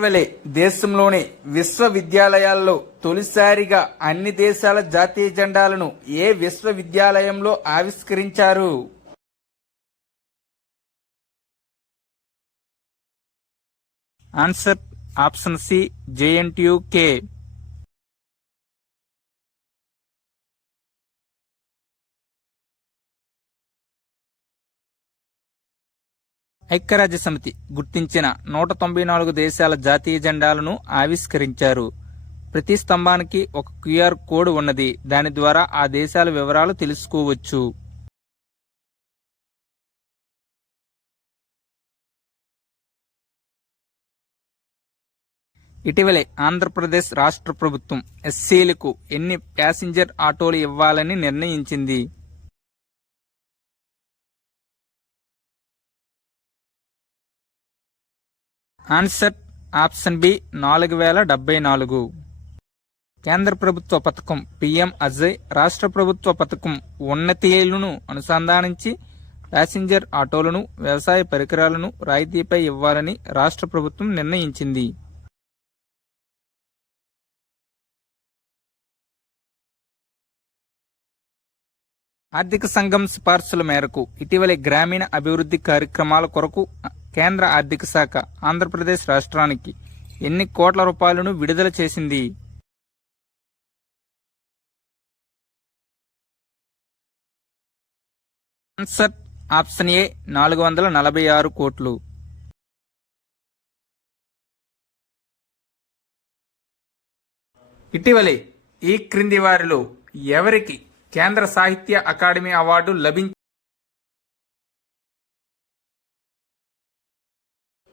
ఇటీవలే దేశంలోని విశ్వవిద్యాలయాల్లో తొలిసారిగా అన్ని దేశాల జాతీయ జెండాలను ఏ విశ్వవిద్యాలయంలో ఆవిష్కరించారు? Answer option C JNTUK. ఐక్యరాజ్య సమితి గుర్తించిన 194 దేశాల జాతీయ జెండాలను ఆవిష్కరించారు. ప్రతి స్తంభానికి ఒక క్యూఆర్ కోడ్ ఉన్నది. దాని ద్వారా ఆ దేశాల వివరాలు తెలుసుకోవచ్చు. ఇటీవలే ఆంధ్రప్రదేశ్ రాష్ట్ర ప్రభుత్వం ఎస్సీలకు ఎన్ని ప్యాసింజర్ ఆటోలు ఇవ్వాలని నిర్ణయించింది? Answer option B 4074. కేంద్ర ప్రభుత్వ పథకం పిఎం అజయ్, రాష్ట్ర ప్రభుత్వ పథకం ఉన్నతిలను అనుసంధానించి ప్యాసింజర్ ఆటోలను, వ్యవసాయ పరికరాలను రాయితీపై ఇవ్వాలని రాష్ట్ర ప్రభుత్వం నిర్ణయించింది. ఆర్థిక సంఘం సిఫార్సుల మేరకు ఇటీవలే గ్రామీణ అభివృద్ధి కార్యక్రమాల కొరకు కేంద్ర ఆర్థిక శాఖ ఆంధ్రప్రదేశ్ రాష్ట్రానికి ఎన్ని కోట్ల రూపాయలను విడుదల చేసింది? ఆన్సర్ ఆప్షన్ ఏ 446 కోట్లు. ఇటీవలే ఈ క్రింది వారిలో ఎవరికి కేంద్ర సాహిత్య అకాడమీ అవార్డు లభించింది?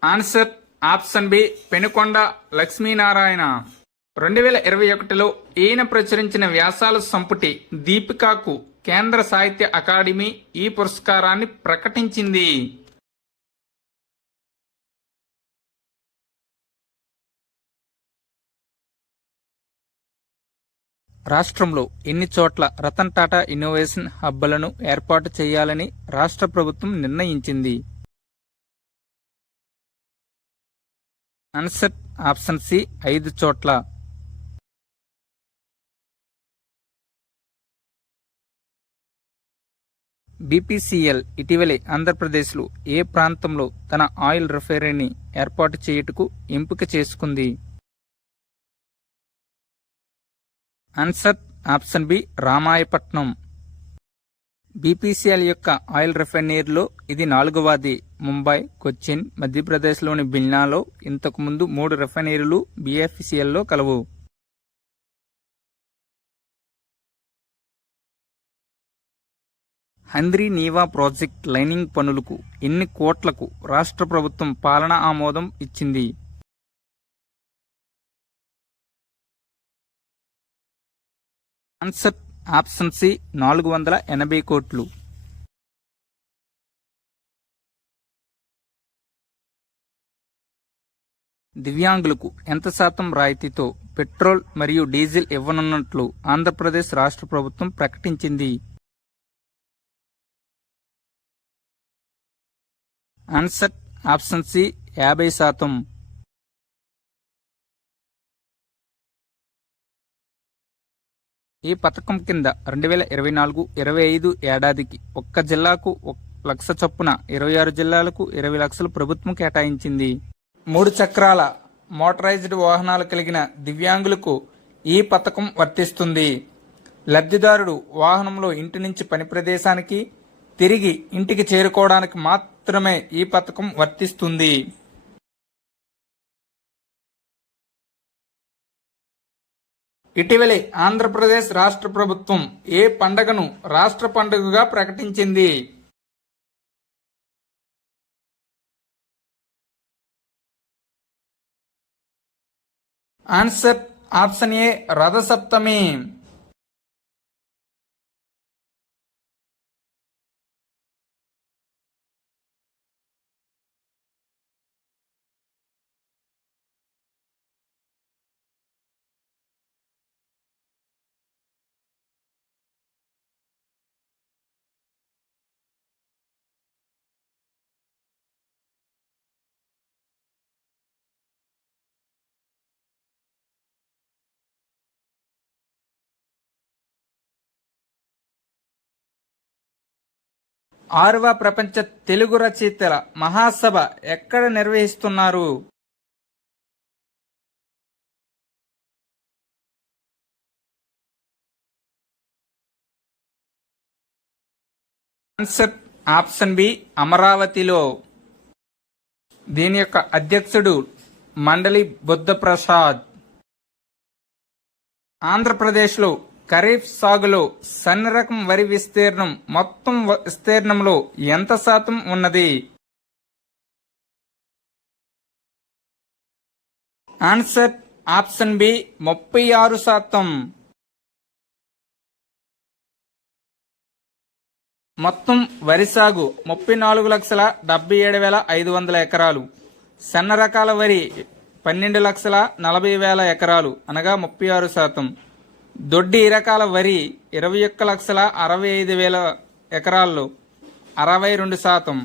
Answer option B Penukonda Lakshminarayana. 2021లో ఈయన ప్రచురించిన వ్యాసాల సంపుటి దీపికకు కేంద్ర సాహిత్య అకాడమీ ఈ పురస్కారాన్ని ప్రకటించింది. రాష్ట్రంలో ఎన్ని చోట్ల రతన్ టాటా ఇన్నోవేషన్ హబ్లను ఏర్పాటు చేయాలని రాష్ట్ర ప్రభుత్వం నిర్ణయించింది? ఆన్సర్ ఆప్షన్ సి 5 చోట్ల. బీపీసీఎల్ ఇటీవలే ఆంధ్రప్రదేశ్లో ఏ ప్రాంతంలో తన ఆయిల్ రిఫైనరీని ఏర్పాటు చేయుటకు ఎంపిక చేసుకుంది? Answer option B Ramayapatnam. BPCL యొక్క ఆయిల్ రిఫైనరీలో ఇది 4వది. ముంబై, కొచ్చిన్, మధ్యప్రదేశ్లోని బిల్నాలో ఇంతకుముందు 3 రిఫైనరీలు బీఎఫ్సీఎల్లో కలవు. హంద్రీ నీవా ప్రాజెక్ట్ లైనింగ్ పనులకు ఎన్ని కోట్లకు రాష్ట్ర ప్రభుత్వం పాలనా ఆమోదం ఇచ్చింది? ఆన్సర్ ఆప్షన్ సి 480 కోట్లు. దివ్యాంగులకు ఎంత శాతం రాయితీతో పెట్రోల్ మరియు డీజిల్ ఇవ్వనున్నట్లు ఆంధ్రప్రదేశ్ రాష్ట్ర ప్రభుత్వం ప్రకటించింది? Answer option C 50%. ఈ పథకం కింద 2024-25 ఏడాదికి ఒక్క జిల్లాకు 1 లక్ష చొప్పున 26 జిల్లాలకు 20 లక్షలు ప్రభుత్వం కేటాయించింది. 3 చక్రాల మోటరైజ్డ్ వాహనాలు కలిగిన దివ్యాంగులకు ఈ పథకం వర్తిస్తుంది. లబ్ధిదారుడు వాహనంలో ఇంటి నుంచి పని ప్రదేశానికి, తిరిగి ఇంటికి చేరుకోవడానికి మాత్రమే ఈ పథకం వర్తిస్తుంది. ఇటీవలే ఆంధ్రప్రదేశ్ రాష్ట్ర ప్రభుత్వం ఏ పండుగను రాష్ట్ర పండుగగా ప్రకటించింది? ఆన్సర్ ఆప్షన్ ఏ రథసప్తమి. 6వ ప్రపంచ తెలుగు రచయితల మహాసభ ఎక్కడ నిర్వహిస్తున్నారు? ఆన్సర్ ఆప్షన్ బి అమరావతిలో. దీని యొక్క అధ్యక్షుడు మండలి బుద్ధప్రసాద్. ఆంధ్రప్రదేశ్లో ఖరీఫ్ సాగులో సన్న రకం వరి విస్తీర్ణం మొత్తం విస్తీర్ణంలో ఎంత శాతం ఉన్నది? Answer option B 36%. మొత్తం వరి సాగు 34,77,500 ఎకరాలు. సన్న రకాల వరి 12,40,000 ఎకరాలు అనగా 36%. దొడ్డి రకాల వరి 21,65,000 ఎకరాల్లో 62%.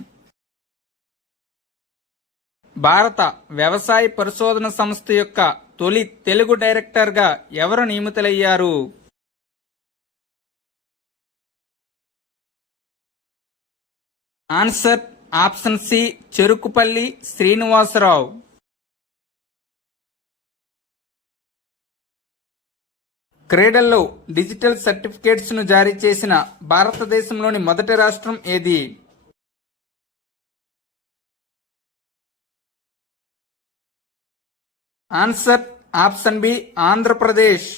భారత వ్యవసాయ పరిశోధన సంస్థ యొక్క తొలి తెలుగు డైరెక్టర్గా ఎవరు నియమితులయ్యారు? Answer option C Cherukupalli Srinivasarao. క్రీడల్లో డిజిటల్ సర్టిఫికేట్స్ ను జారీ చేసిన భారతదేశంలోని మొదటి రాష్ట్రం ఏది? Answer option B Andhra Pradesh.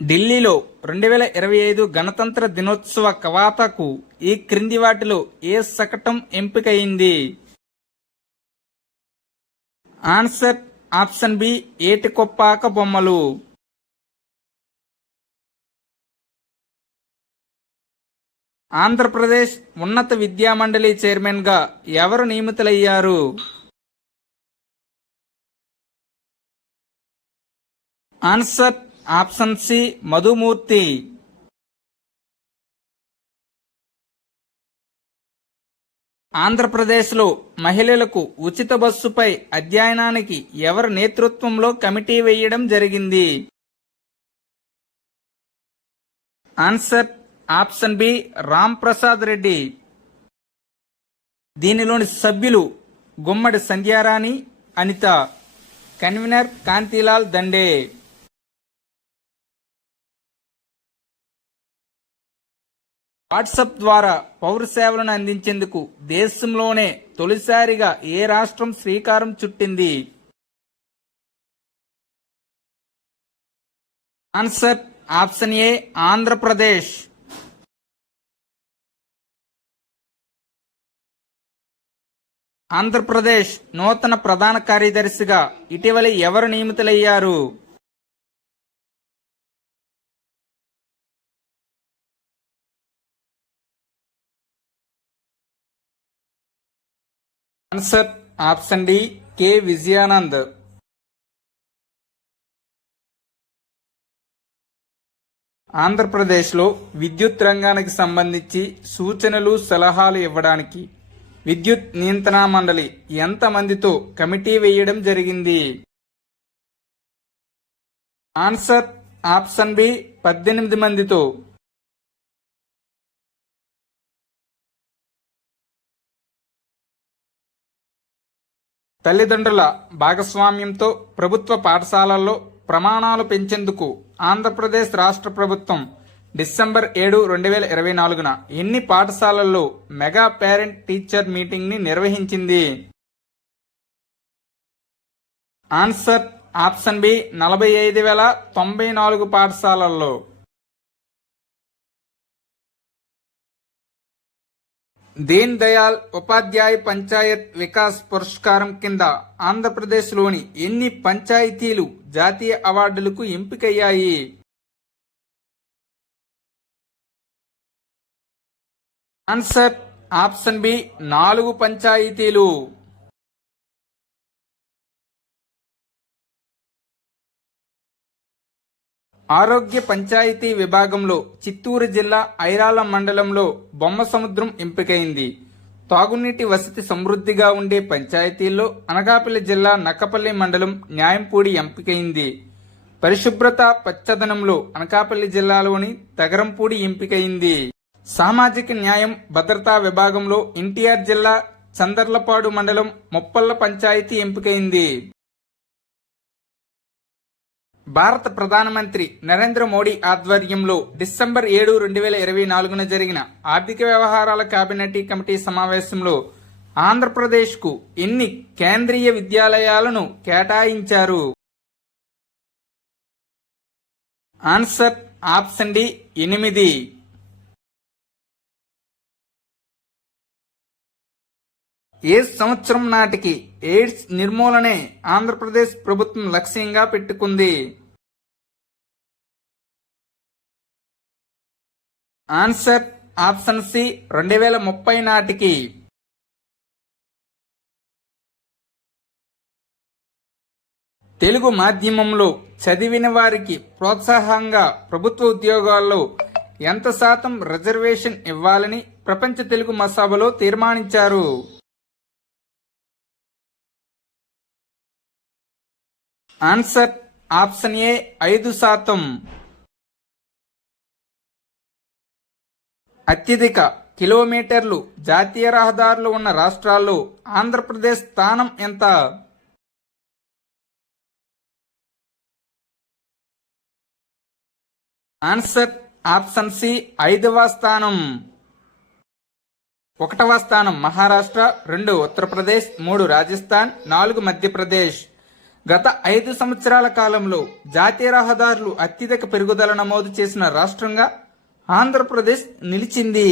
ఢిల్లీలో 2025 గణతంత్ర దినోత్సవ కవాతుకు ఈ క్రింది వాటిలో ఏ శకటం ఎంపికయింది? ఆన్సర్ ఆప్షన్ బి ఏటికొప్పాక బొమ్మలు. ఆంధ్రప్రదేశ్ ఉన్నత విద్యా మండలి చైర్మన్ గా ఎవరు నియమితులయ్యారు? Answer option C Madhumurthy. ఆంధ్రప్రదేశ్లో మహిళలకు ఉచిత బస్సుపై అధ్యయనానికి ఎవరి నేతృత్వంలో కమిటీ వేయడం జరిగింది? Answer option B Ram Prasad Reddy. దీనిలోని సభ్యులు గుమ్మడి సంధ్యారాణి, అనిత. కన్వీనర్ కాంతిలాల్ దండే. వాట్సాప్ ద్వారా పౌర సేవలను అందించేందుకు దేశంలోనే తొలిసారిగా ఏ రాష్ట్రం శ్రీకారం చుట్టింది? Answer option A Andhra Pradesh. Andhra Pradesh నూతన ప్రధాన కార్యదర్శిగా ఇటీవల ఎవరు నియమితులయ్యారు? Answer option D K Vijayanand. ఆంధ్రప్రదేశ్లో విద్యుత్ రంగానికి సంబంధించి సూచనలు సలహాలు ఇవ్వడానికి విద్యుత్ నియంత్రణ మండలి ఎంత మందితో కమిటీ వేయడం జరిగింది? ఆన్సర్ ఆప్షన్ బి 18 మందితో. తల్లిదండ్రుల భాగస్వామ్యంతో ప్రభుత్వ పాఠశాలల్లో ప్రమాణాలు పెంచేందుకు ఆంధ్రప్రదేశ్ రాష్ట్ర ప్రభుత్వం డిసెంబర్ 7, 2024న ఎన్ని పాఠశాలల్లో మెగా పేరెంట్ టీచర్ మీటింగ్ ని నిర్వహించింది? ఆన్సర్ ఆప్షన్ బి 45,094 పాఠశాలల్లో. దీన్ దయాల్ ఉపాధ్యాయ పంచాయత్ వికాస్ పురస్కారం కింద ఆంధ్రప్రదేశ్లోని ఎన్ని పంచాయతీలు జాతీయ అవార్డులకు ఎంపికయ్యాయి? ఆన్సర్ ఆప్షన్ బి 4 పంచాయతీలు. ఆరోగ్య పంచాయతీ విభాగంలో చిత్తూరు జిల్లా ఐరాల మండలంలో బొమ్మసముద్రం ఎంపికైంది. తాగునీటి వసతి సమృద్ధిగా ఉండే పంచాయతీల్లో అనకాపల్లి జిల్లా నక్కపల్లి మండలం న్యాయంపూడి ఎంపికైంది. పరిశుభ్రత పచ్చదనంలో అనకాపల్లి జిల్లాలోని తగరంపూడి ఎంపికైంది. సామాజిక న్యాయం భద్రతా విభాగంలో ఎన్టీఆర్ జిల్లా చందర్లపాడు మండలం మొప్పల్ల పంచాయతీ ఎంపికైంది. భారత ప్రధానమంత్రి నరేంద్ర మోడీ ఆధ్వర్యంలో డిసెంబర్ 7, 2024 జరిగిన ఆర్థిక వ్యవహారాల కేబినెట్ కమిటీ సమావేశంలో ఆంధ్రప్రదేశ్కు ఎన్ని కేంద్రీయ విద్యాలయాలను కేటాయించారు? Answer option D 8. ఏ సంవత్సరం నాటికి ఎయిడ్స్ నిర్మూలనే ఆంధ్రప్రదేశ్ ప్రభుత్వం లక్ష్యంగా పెట్టుకుంది? ఆన్సర్ ఆప్షన్ సి 2030 నాటికి. తెలుగు మాధ్యమంలో చదివిన వారికి ప్రోత్సాహంగా ప్రభుత్వ ఉద్యోగాల్లో ఎంత శాతం రిజర్వేషన్ ఇవ్వాలని ప్రపంచ తెలుగు మహాసభలో తీర్మానించారు? ఆన్సర్ ఆప్షన్ ఏ 5%. అత్యధిక కిలోమీటర్లు జాతీయ రహదారులు ఉన్న రాష్ట్రాల్లో ఆంధ్రప్రదేశ్ స్థానం ఎంత? ఆన్సర్ ఆప్షన్ సి 5వ స్థానం. 1వ స్థానం మహారాష్ట్ర, 2 ఉత్తరప్రదేశ్, 3 రాజస్థాన్, 4 మధ్యప్రదేశ్. గత 5 సంవత్సరాల కాలంలో జాతీయ రహదారులు అత్యధిక పెరుగుదల నమోదు చేసిన రాష్ట్రంగా ఆంధ్రప్రదేశ్ నిలిచింది.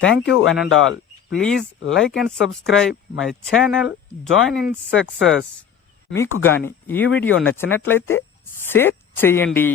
Thank you one and all. Please like and subscribe my channel join in success. మీకు గాని ఈ వీడియో నచ్చినట్లయితే షేర్ చేయండి.